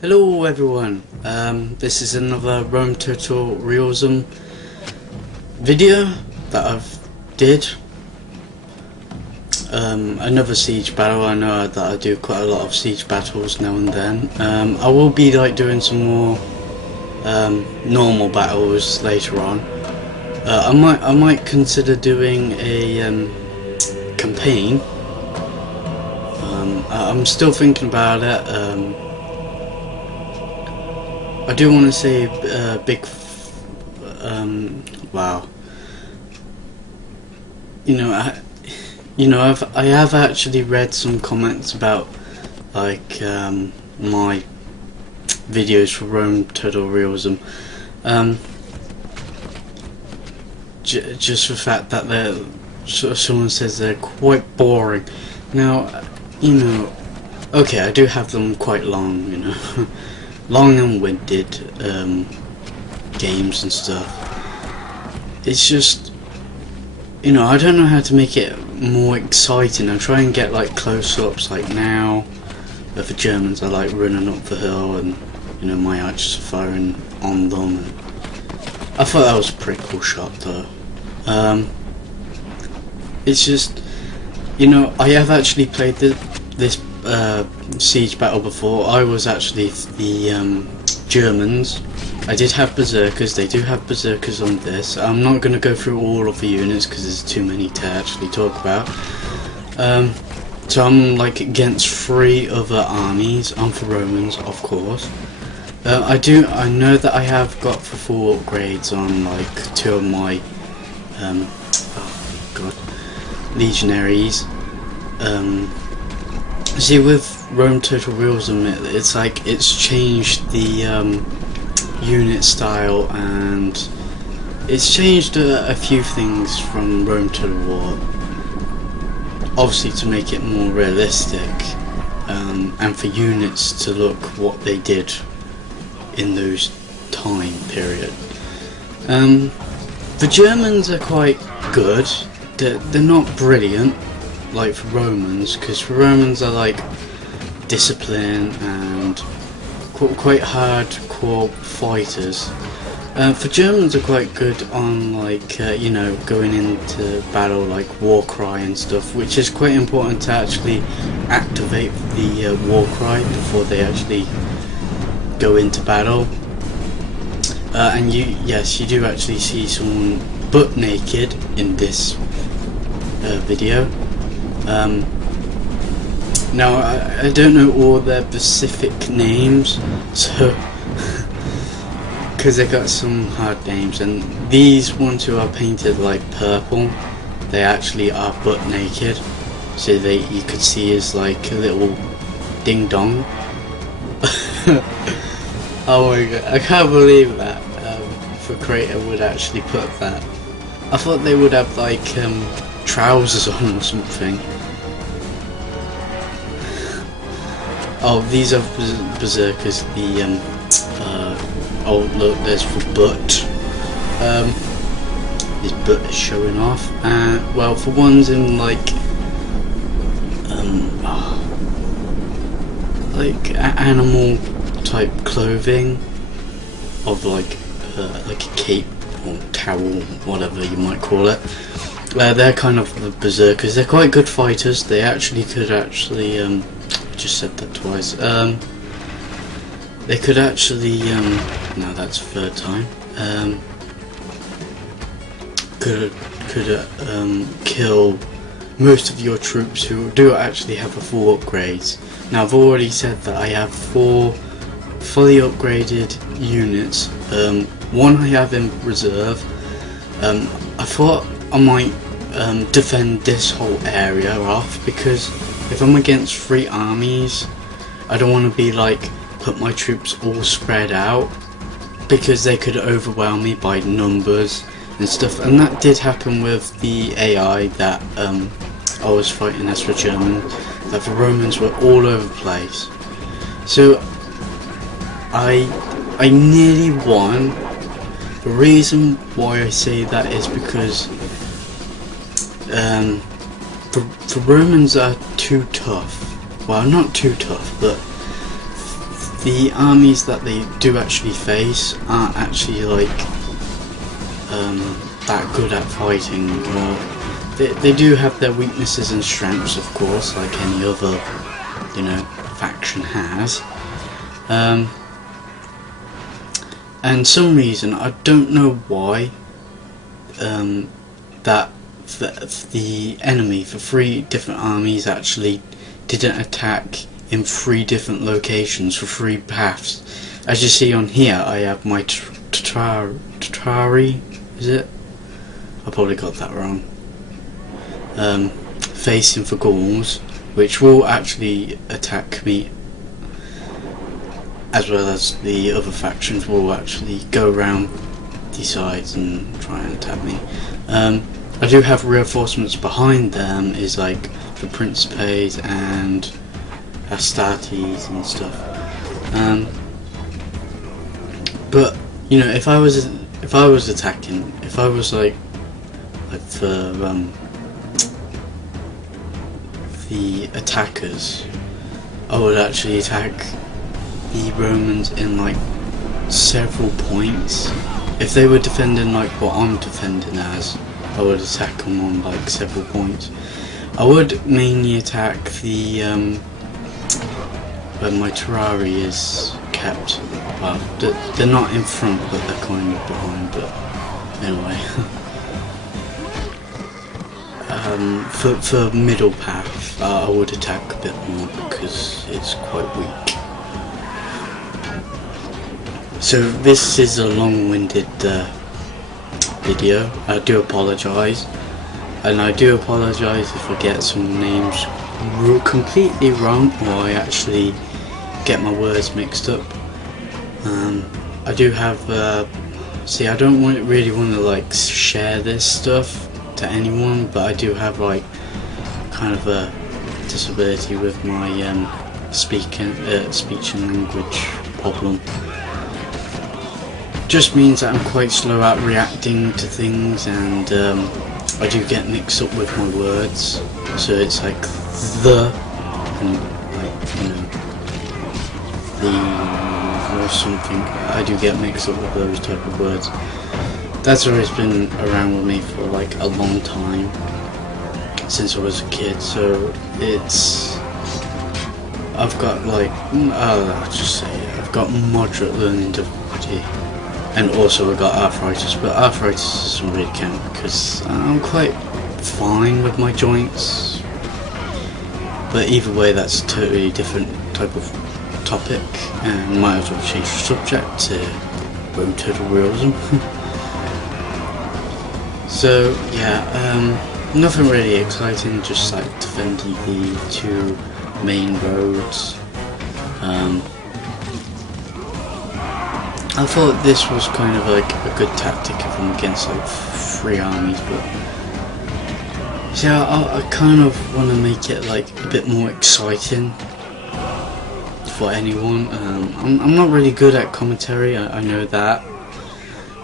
Hello everyone, this is another Rome Total Realism video that I've did. Another siege battle. I know that I do quite a lot of siege battles now and then. I will be doing some more normal battles later on. I might consider doing a campaign. I'm still thinking about it. I do want to say big, wow. I have actually read some comments about like my videos for Rome Total Realism. Just the fact that someone says they're quite boring. Now, okay, I do have them quite long, long and winded games and stuff. It's just, I don't know how to make it more exciting. I try and get like close-ups, like now where the Germans are like running up the hill and my archers are firing on them. I thought that was a pretty cool shot though. It's just, I have actually played this siege battle before. I was actually the Germans. I did have berserkers. They do have berserkers on this. I'm not going to go through all of the units because there's too many to actually talk about. So I'm like against 3 other armies. I'm for Romans, of course. I know that I have got for full upgrades on like 2 of my legionaries. See, with Rome Total Realism, it's like it's changed the unit style, and it's changed a few things from Rome Total War. Obviously, to make it more realistic, and for units to look what they did in those time period. The Germans are quite good. They're not brilliant like for Romans, because for Romans are like discipline and quite hardcore fighters. For Germans are quite good on like going into battle, like war cry and stuff, which is quite important to actually activate the war cry before they actually go into battle. And you do actually see someone butt naked in this video. Now I don't know all their specific names, so because they got some hard names, and these ones who are painted like purple, they actually are butt naked, so you could see as like a little ding dong. Oh my god, I can't believe that the creator would actually put that. I thought they would have like trousers on or something. Oh, these are berserkers. The oh look, there's the butt. His butt is showing off. Well, for ones in like animal type clothing, of like a cape or towel, whatever you might call it. They're kind of the berserkers. They're quite good fighters. They actually could just said that twice. They could actually no, that's third time. Could kill most of your troops who do actually have a full upgrades. Now I've already said that I have 4 fully upgraded units. 1 I have in reserve. I thought I might defend this whole area off, because if I'm against 3 armies, I don't want to be like put my troops all spread out, because they could overwhelm me by numbers and stuff. And that did happen with the AI that I was fighting as for German, that the Romans were all over the place. So I nearly won. The reason why I say that is because the Romans are too tough. Well, not too tough, but the armies that they do actually face aren't actually like that good at fighting. They do have their weaknesses and strengths, of course, like any other, you know, faction has. And some reason, I don't know why, that the enemy for 3 different armies actually didn't attack in 3 different locations for 3 paths. As you see on here, I have my Tatari, is it? I probably got that wrong. Facing for Gauls, which will actually attack me, as well as the other factions will actually go around the sides and try and attack me. I do have reinforcements behind them, is like the Principes and Astartes and stuff. But you know, if I was attacking, if I was like the attackers, I would actually attack the Romans in like several points. If they were defending like what I'm defending as, I would attack them on like several points. I would mainly attack the where my terrari is kept. Well, they're not in front, but they're kind of behind. But anyway, for middle path, I would attack a bit more because it's quite weak. So this is a long-winded video. I do apologise, and I do apologise if I get some names completely wrong, or I actually get my words mixed up. I do have see, I don't really want to like share this stuff to anyone, but I do have like kind of a disability with my speech and language problem. Just means that I'm quite slow at reacting to things, and I do get mixed up with my words, so it's like the, and like, you know, the or something. I do get mixed up with those type of words. That's always been around with me for like a long time, since I was a kid, so it's, I've got like, I'll just say it, I've got moderate learning difficulty. And also I got arthritis, but arthritis doesn't really count because I'm quite fine with my joints. But either way, that's a totally different type of topic, and might as well change the subject to total realism. So yeah, nothing really exciting, just like defending the 2 main roads. I thought this was kind of like a good tactic if I'm against like 3 armies, but see, I kind of want to make it like a bit more exciting for anyone. I'm not really good at commentary, I know that,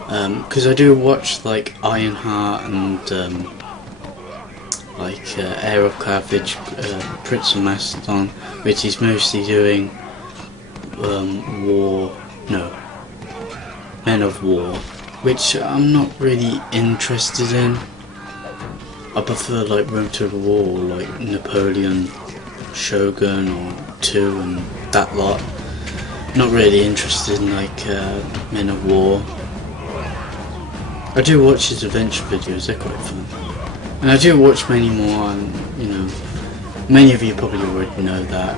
because I do watch like Ironheart and like Air of Carthage, Prince of Macedon, which is mostly doing Men of War, which I'm not really interested in. I prefer like Rome Total War, or like Napoleon, Shogun, or 2 and that lot. Not really interested in like Men of War. I do watch his adventure videos, they're quite fun. And I do watch many more, and you know, many of you probably already know that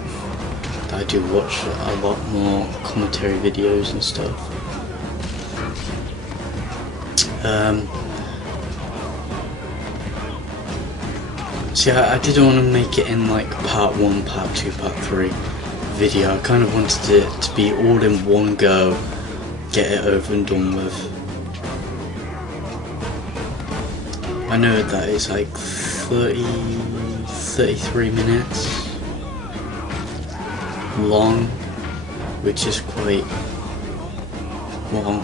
I do watch a lot more commentary videos and stuff. See, I didn't want to make it in like part 1, part 2, part 3 video. I kind of wanted it to be all in one go, get it over and done with. I know that it's like 33 minutes long, which is quite long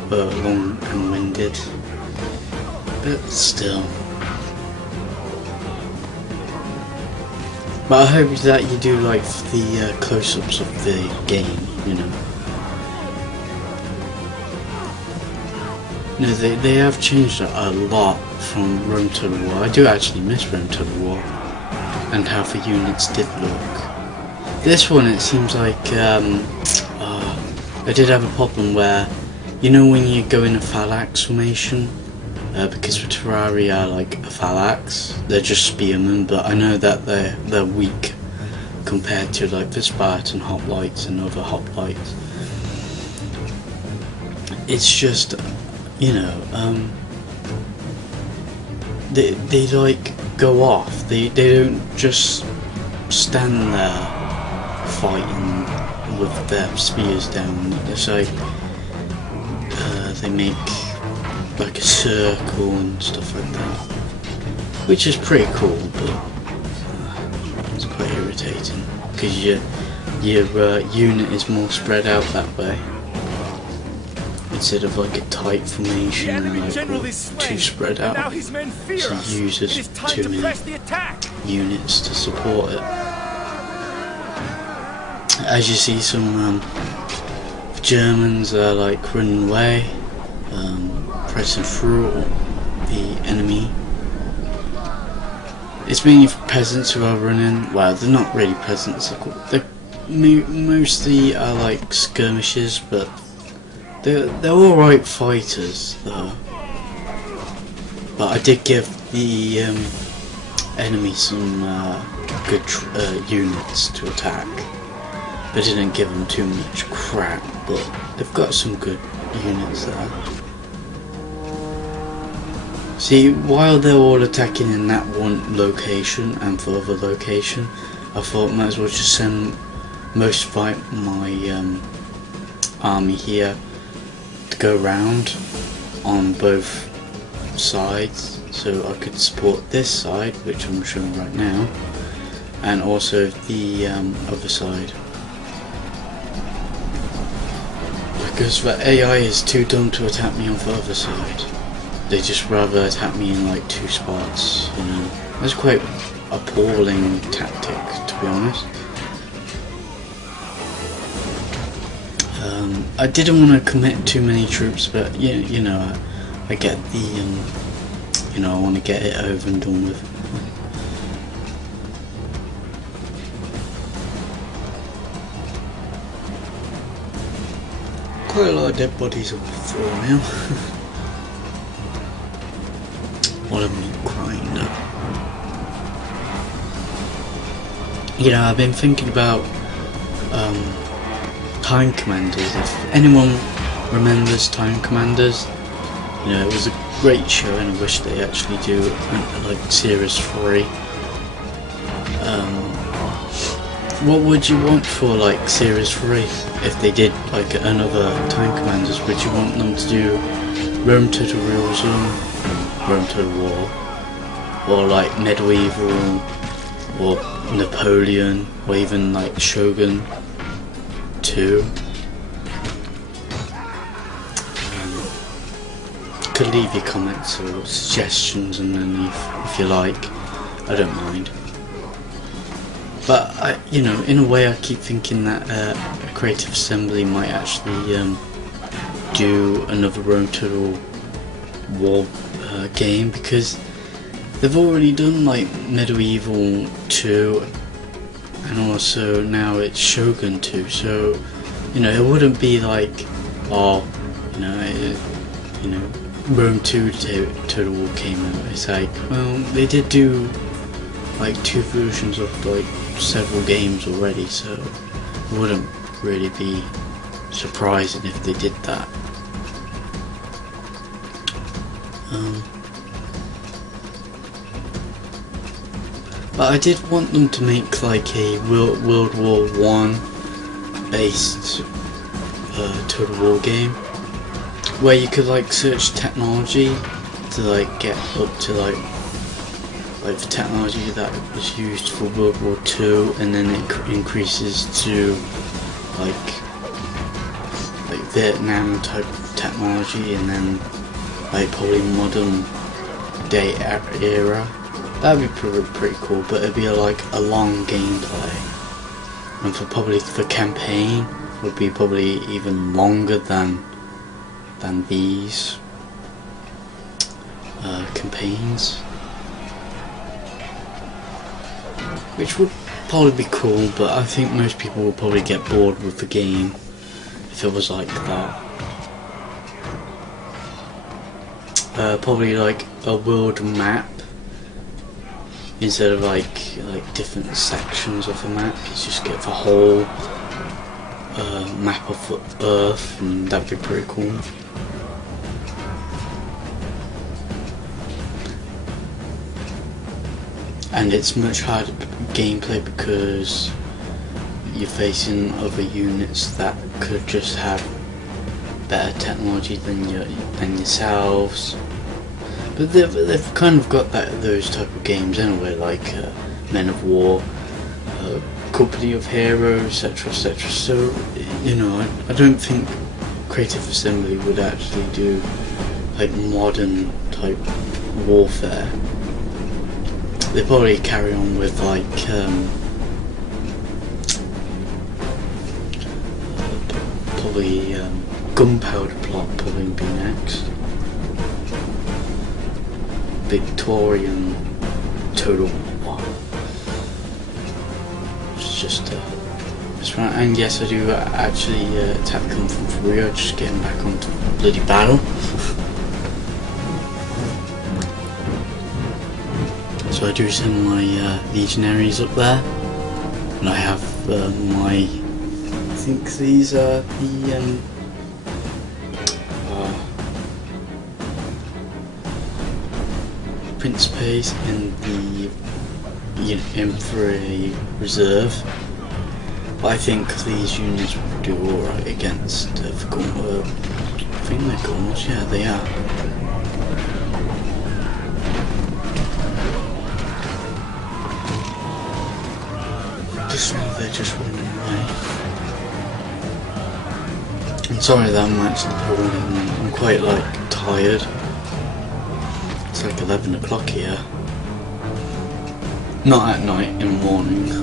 and winded, but still. But I hope that you do like the close-ups of the game, you know. No, they have changed a lot from Rome Total War. I do actually miss Rome Total War and how the units did look. This one, it seems like I did have a problem where, you know, when you go in a phalanx formation, because the Terrari are like a phalanx, they're just spearmen, but I know that they're weak compared to like the Spartan hoplites and other hoplites. It's just, you know, they like go off. They don't just stand there fighting with their spears down. It's like they make like a circle and stuff like that, which is pretty cool, but it's quite irritating because your unit is more spread out that way instead of like a tight formation and like too spread out. So it uses too many units to support it. As you see, some Germans are like running away, pressing through the enemy. It's mainly peasants who are running. Well, they're not really peasants. They're mostly are like skirmishers, but they're all right fighters though. But I did give the enemy some good units to attack. I didn't give them too much crap, but they've got some good units there. See, while they're all attacking in that one location and for other location, I thought might as well just send most of my army here to go round on both sides, so I could support this side, which I'm showing right now, and also the other side. Because the AI is too dumb to attack me on the other side. They just rather attack me in like two spots, you know. That's quite appalling tactic, to be honest. I didn't want to commit too many troops, but you know, I get the, you know, I want to get it over and done with. Quite a lot of dead bodies on the floor now. What a meat grinder. You know, I've been thinking about Time Commanders. If anyone remembers Time Commanders, you know, it was a great show, and I wish they actually do like Series 3. What would you want for like Series 3 if they did like another Time Commanders? Would you want them to do Rome Total Realism, Rome Total War, or like Medieval, or Napoleon, or even like Shogun 2? Could leave your comments or suggestions underneath if you like. I don't mind. But you know, in a way, I keep thinking that a Creative Assembly might actually do another Rome Total War game, because they've already done like Medieval 2, and also now it's Shogun 2. So you know, it wouldn't be like, oh, you know, Rome 2 Total War came out. It's like, well, they did do like 2 versions of like several games already, so it wouldn't really be surprising if they did that. But I did want them to make like a World War I based Total War game, where you could like search technology to like get up to like the technology that was used for World War II, and then it increases to like Vietnam type technology, and then like probably modern day era. That'd be pretty cool, but it'd be like a long gameplay, and for probably the campaign would be probably even longer than these. campaigns, which would probably be cool, but I think most people would probably get bored with the game if it was like that. Probably like a world map instead of like different sections of the map. You just get the whole map of Earth, and that'd be pretty cool. And it's much harder gameplay because you're facing other units that could just have better technology than yourselves. But they've kind of got those type of games anyway, like Men of War, Company of Heroes, etc, etc. So, you know, I don't think Creative Assembly would actually do like modern type warfare. They probably carry on with like probably Gunpowder Plot probably be next. Victorian Total War. It's just right. And yes, I do actually attack them from rear, just getting back onto bloody battle. So I do send my legionaries up there, and I have my, I think these are the Principes in the Infantry Reserve. But I think these units will do alright against the Gauls. I think they're Gauls, yeah they are. Just now they're just running away. I'm sorry that I'm actually holding, I'm quite like tired. It's like 11 o'clock here. Not at night, in the morning.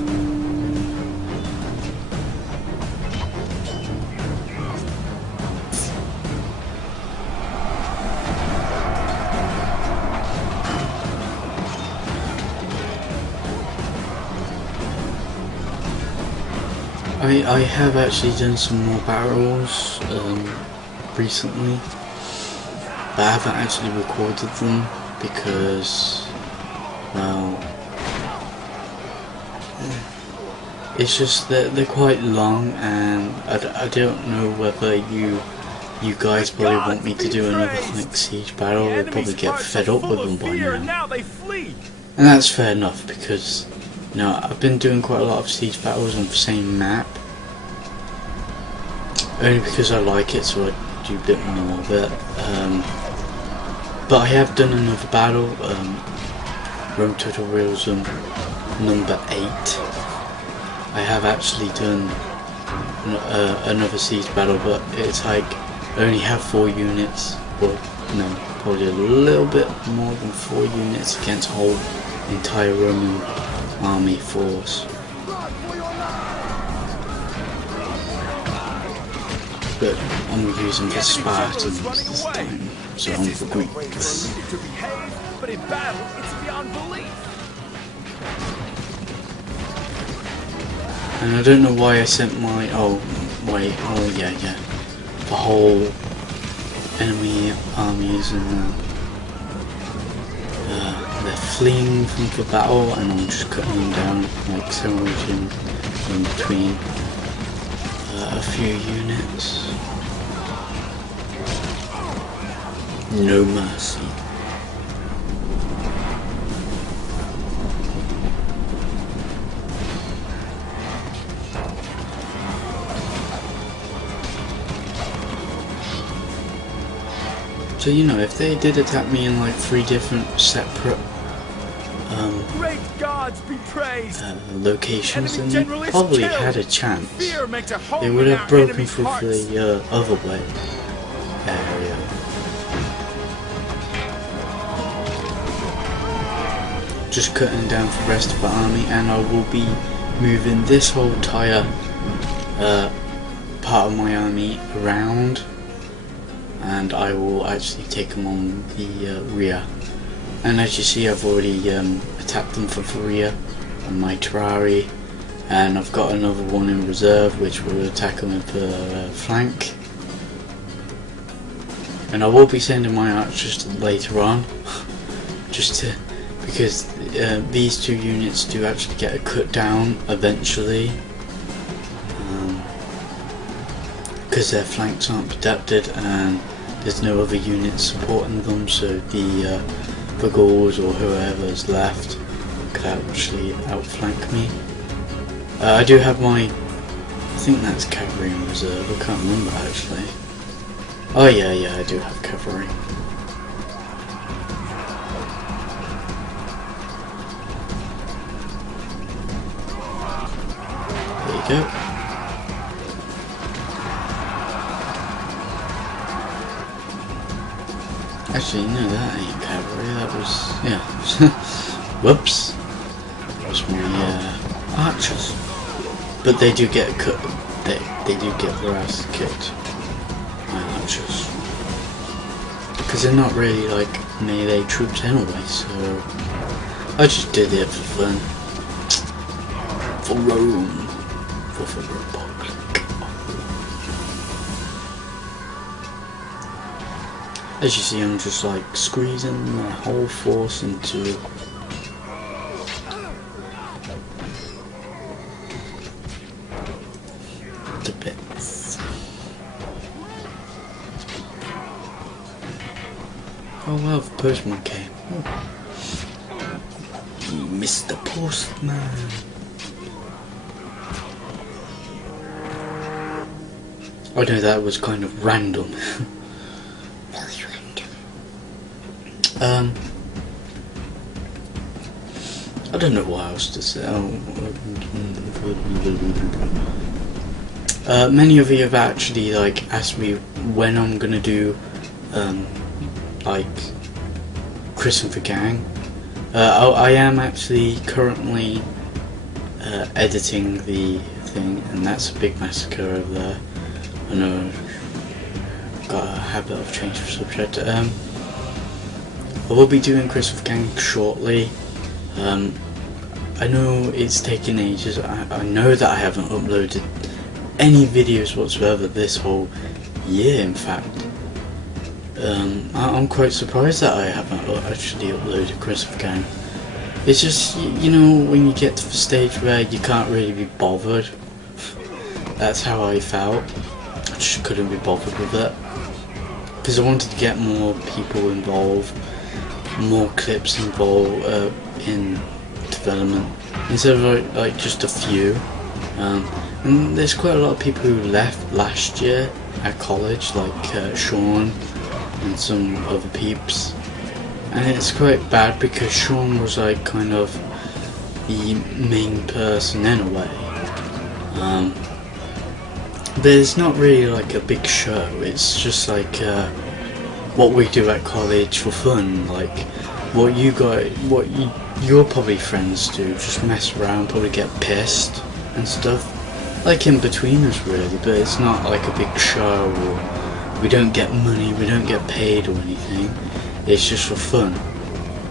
I have actually done some more battles recently, but I haven't actually recorded them because, well, it's just that they're quite long, and I don't know whether you guys probably want me to do another like siege battle, or probably get fed up with them by now. And that's fair enough, because you know, I've been doing quite a lot of siege battles on the same map, only because I like it, so I do a bit more of it. But I have done another battle, Rome Total Realism number 8. I have actually done another siege battle, but it's like I only have 4 units, or no, probably a little bit more than 4 units against a whole entire Roman army force. But I'm using the Spartans this time, so I'm the Greeks. And I don't know why I sent my, yeah, the whole enemy armies, and they're fleeing from the battle, and I'm just cutting them down, like sandwiching in between a few units. No mercy. So you know, if they did attack me in like 3 different separate locations, then they probably had a chance. They would have broken through the other way area. Just cutting down the rest of the army, and I will be moving this whole entire part of my army around, and I will actually take them on the rear. And as you see, I've already attacked them for Varia on my Terrari, and I've got another one in reserve which will attack them with the flank. And I will be sending my archers later on, because these two units do actually get a cut down eventually, because their flanks aren't protected and there's no other units supporting them, so the Gauls or whoever's left could actually outflank me. I do have my, I think that's cavalry in reserve, I can't remember actually. Oh yeah, I do have cavalry. There you go. Actually, no, that ain't cavalry, that was, yeah. Whoops. That was my archers. But they do get cut, they do get their ass kicked. My archers. Because they're not really like melee troops anyway, so I just did it for fun. For Rome. For the Republic. As you see, I'm just like squeezing my whole force into the bits. Oh well, the postman came. Oh. Mr. Postman. I know that was kind of random. I don't know what else to say. Many of you have actually like asked me when I'm gonna do like Christen the Gang. I am actually currently editing the thing, and that's a big massacre over there. I know, got a habit of change of subject. I will be doing Christen the Gang shortly. I know it's taken ages. I know that I haven't uploaded any videos whatsoever this whole year, in fact. I'm quite surprised that I haven't actually uploaded Christen the Gang. It's just, you know, when you get to the stage where you can't really be bothered. That's how I felt. I just couldn't be bothered with it. Because I wanted to get more people involved, more clips involved in development, instead of like just a few. And there's quite a lot of people who left last year at college, like Sean and some other peeps, and it's quite bad because Sean was like kind of the main person in a way. But it's not really like a big show, it's just like what we do at college for fun, like what your probably friends do, just mess around, probably get pissed and stuff, like in between us really, but it's not like a big show, or we don't get money, we don't get paid or anything, it's just for fun,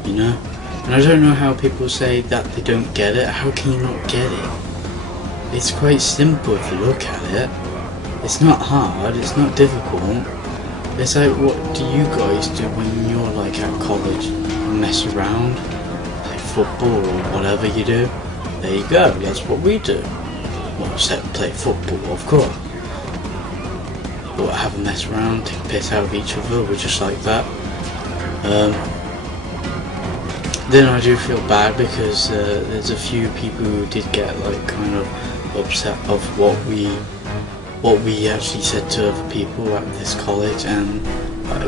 you know? And I don't know how people say that they don't get it. How can you not get it? It's quite simple if you look at it. It's not hard, it's not difficult. It's like, what do you guys do when you're like at college? You mess around, play football or whatever you do. There you go, that's what we do. Well, except play football, of course. But have a mess around, take a piss out of each other, we're just like that. Then I do feel bad because there's a few people who did get like kind of upset of what we actually said to other people at this college, and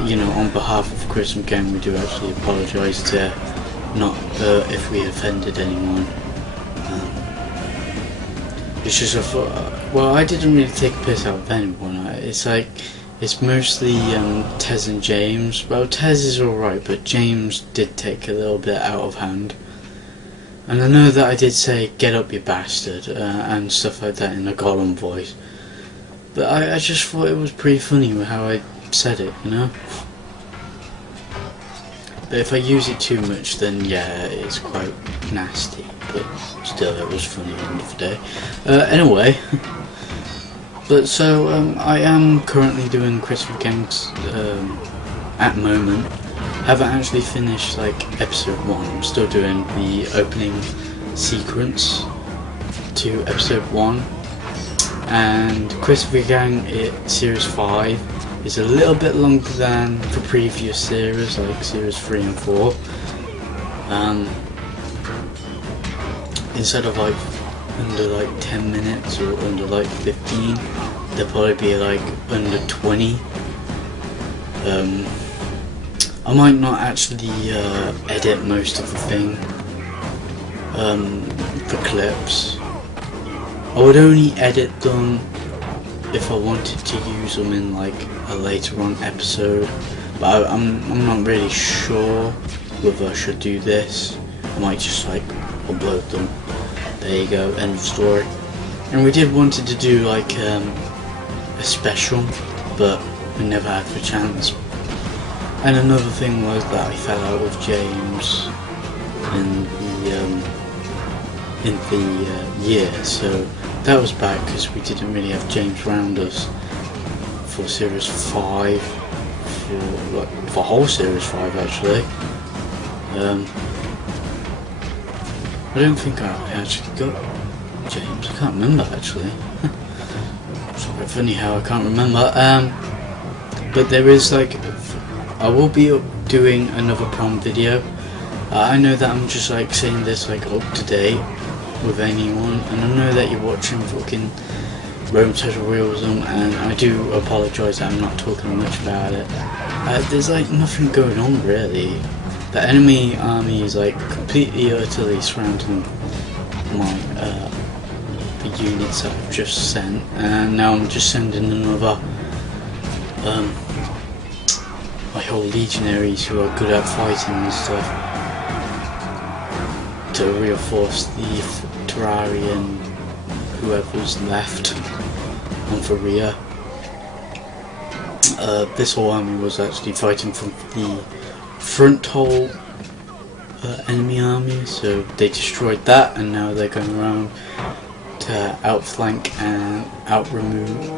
you know, on behalf of Christen the Gang, we do actually apologise to not if we offended anyone. It's just well, I didn't really take a piss out of anyone. It's like, it's mostly Tez and James. Well, Tez is alright, but James did take a little bit out of hand. And I know that I did say, "Get up, you bastard," and stuff like that in a Gollum voice. But I just thought it was pretty funny how I said it, you know? if I use it too much, then yeah, it's quite nasty. But still, it was funny at the end of the day. Anyway, but so I am currently doing Christopher Gangs at the moment. Haven't actually finished like episode 1. I'm still doing the opening sequence to episode 1, and Christopher Gang series 5 is a little bit longer than the previous series, like series 3 and 4. Instead of like under like 10 minutes or under like 15, they'll probably be like under 20. I might not actually edit most of the thing, the clips. I would only edit them if I wanted to use them in like a later on episode, but I'm not really sure whether I should do this. I might just like upload them. There you go, end of story. And we did wanted to do like a special, but we never had the chance. And another thing was that I fell out with James in the year, so that was bad because we didn't really have James around us for series 5, for whole series 5 actually. I don't think I actually got James. I can't remember actually. It's quite funny how I can't remember. But there is like, I will be doing another prom video. I know that I'm just like saying this like up to date with anyone, and I know that you're watching fucking Rome Total Realism, and I do apologise that I'm not talking much about it. There's like nothing going on really. The enemy army is like completely utterly surrounding my the units that I've just sent, and now I'm just sending another my whole legionaries who are good at fighting and stuff to reinforce the Terrarian whoever's left on the rear. This whole army was actually fighting from the front whole enemy army, so they destroyed that, and now they're going around to outflank and out-remove.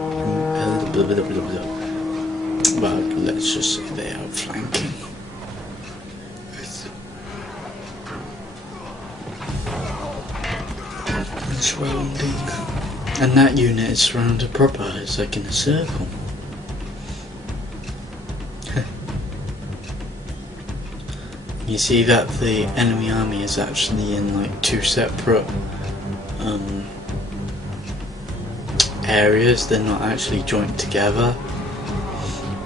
Well, let's just say they're outflanking. And surrounding. And that unit is surrounded proper, it's like in a circle. You see that the enemy army is actually in like 2 separate areas. They're not actually joined together.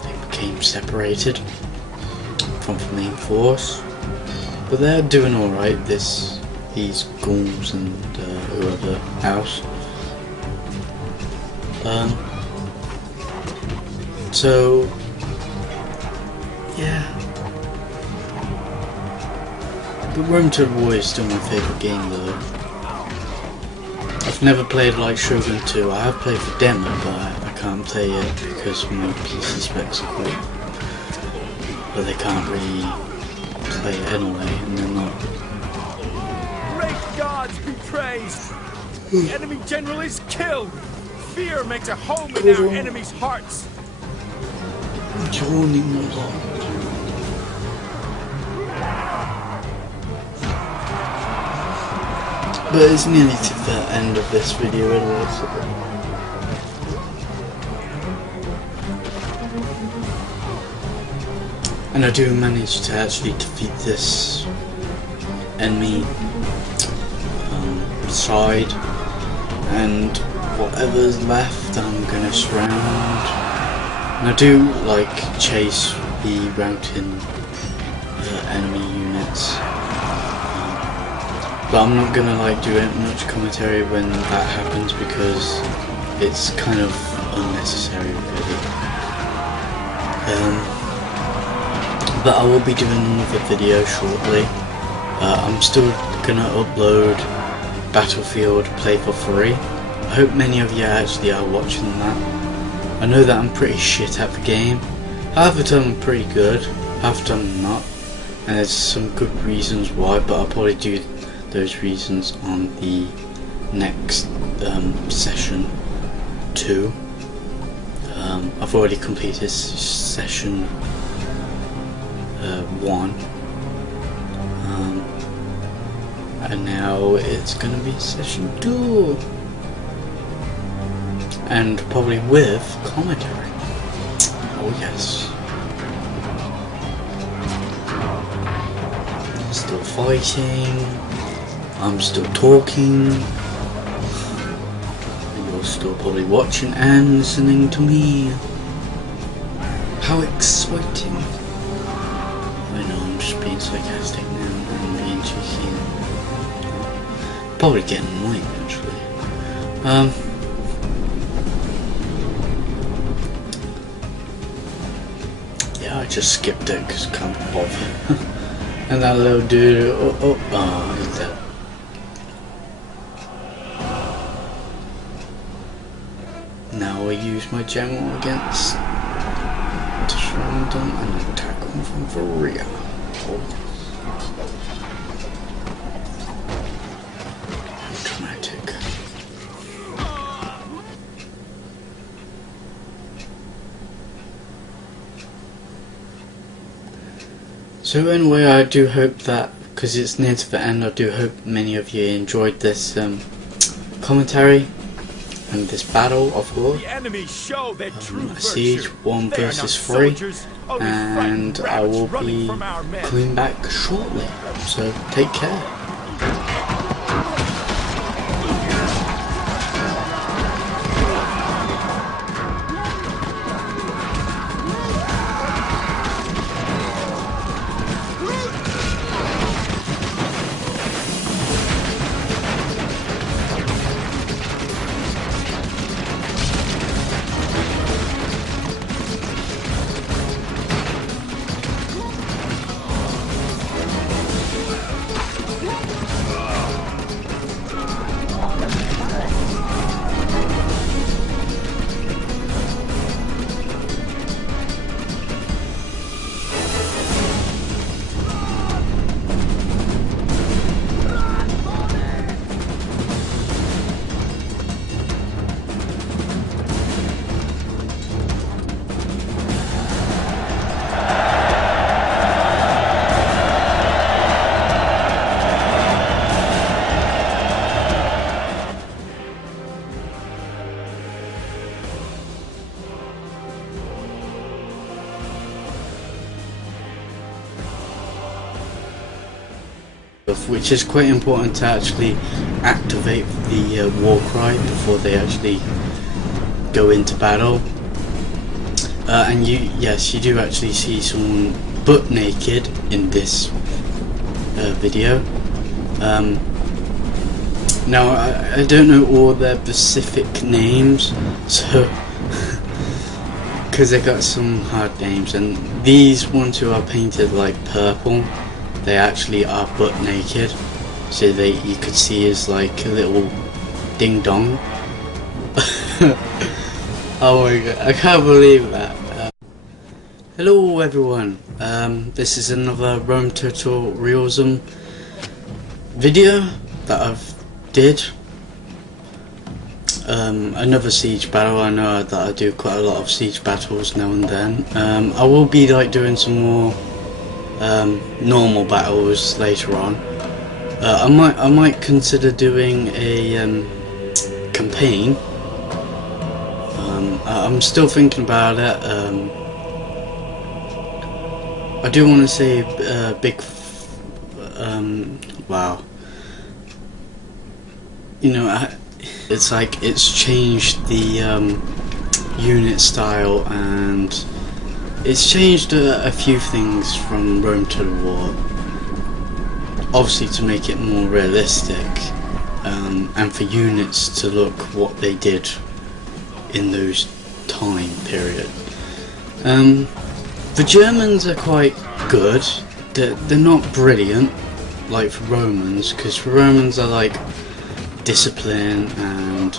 They became separated from the main force, but they're doing all right. These Gauls and whoever else. So yeah. But Rome Total War is still my favourite game though. I've never played like Shogun 2. I have played the demo, but I can't play it because my PC specs are quite... But they can't really play it anyway, and they're not. Great gods be praised! The enemy general is killed! Fear makes a home in our enemies' hearts! Joining the lot. But it's nearly to the end of this video anyway, so. And I do manage to actually defeat this enemy side, and whatever's left I'm gonna surround. And I do like chase the routing enemy units. But I'm not gonna like do much commentary when that happens because it's kind of unnecessary really. But I will be doing another video shortly. I'm still gonna upload Battlefield Play for Free. I hope many of you actually are watching that. I know that I'm pretty shit at the game. Half the time I'm pretty good, half the time I'm not. and there's some good reasons why, but I'll probably do those reasons on the next session 2. I've already completed session 1, and now it's gonna be session 2, and probably with commentary. Oh yes. Still fighting, I'm still talking, and you're still probably watching and listening to me. How exciting. I know I'm just being sarcastic now and being cheeky. Probably getting annoying actually. Yeah, I just skipped it because I can't bother. And that little dude, oh, he's dead. Now I use my general against London and attack him from the rear. Oh yes. Dramatic. So anyway, I do hope that, because it's near to the end, I do hope many of you enjoyed this commentary and this battle of war. Siege 1 versus 3, and I will be coming back shortly, so take care. Which is quite important to actually activate the war cry before they actually go into battle. And yes, you do actually see someone butt naked in this video. Now I don't know all their specific names, so because they got some hard names, and these ones who are painted like purple, they actually are butt naked, so you could see is like a little ding dong. Oh my god, I can't believe that. Hello everyone, this is another Rome Total Realism video that I've did. Another siege battle. I know that I do quite a lot of siege battles now and then. I will be like doing some more normal battles later on. I might consider doing a campaign. I'm still thinking about it. I do want to say big. Wow. You know, it's like it's changed the unit style, and it's changed a few things from Rome Total War, obviously to make it more realistic, and for units to look what they did in those time period. The Germans are quite good. They're not brilliant like for Romans, because for Romans are like discipline and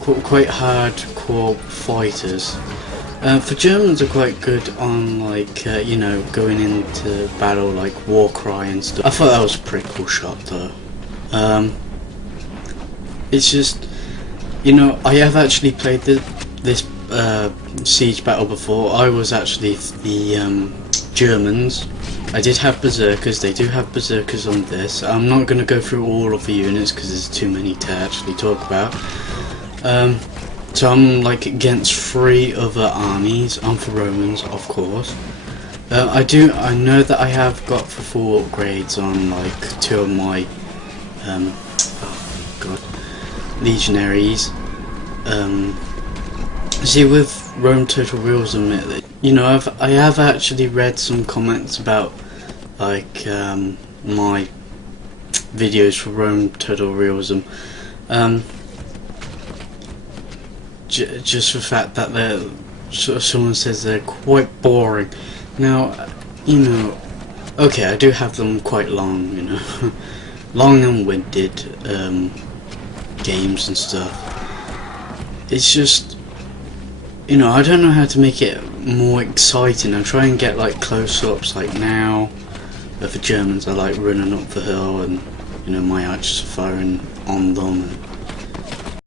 quite hardcore fighters. For Germans are quite good on like you know, going into battle like Warcry and stuff. I thought that was a pretty cool shot though. It's just, you know, I have actually played this siege battle before. I was actually the Germans. I did have berserkers. They do have berserkers on this. I'm not going to go through all of the units because there's too many to actually talk about. So I'm like against 3 other armies. I'm for Romans, of course. I know that I have got for full upgrades on like 2 of my oh god, legionaries. See, with Rome Total Realism, you know, I have actually read some comments about like my videos for Rome Total Realism. Just the fact that someone says they're quite boring. Now, you know, okay, I do have them quite long, you know, long and winded games and stuff. It's just, you know, I don't know how to make it more exciting. I try and get like close-ups, like now. But for Germans, I like running up the hill and, you know, my archers are firing on them. And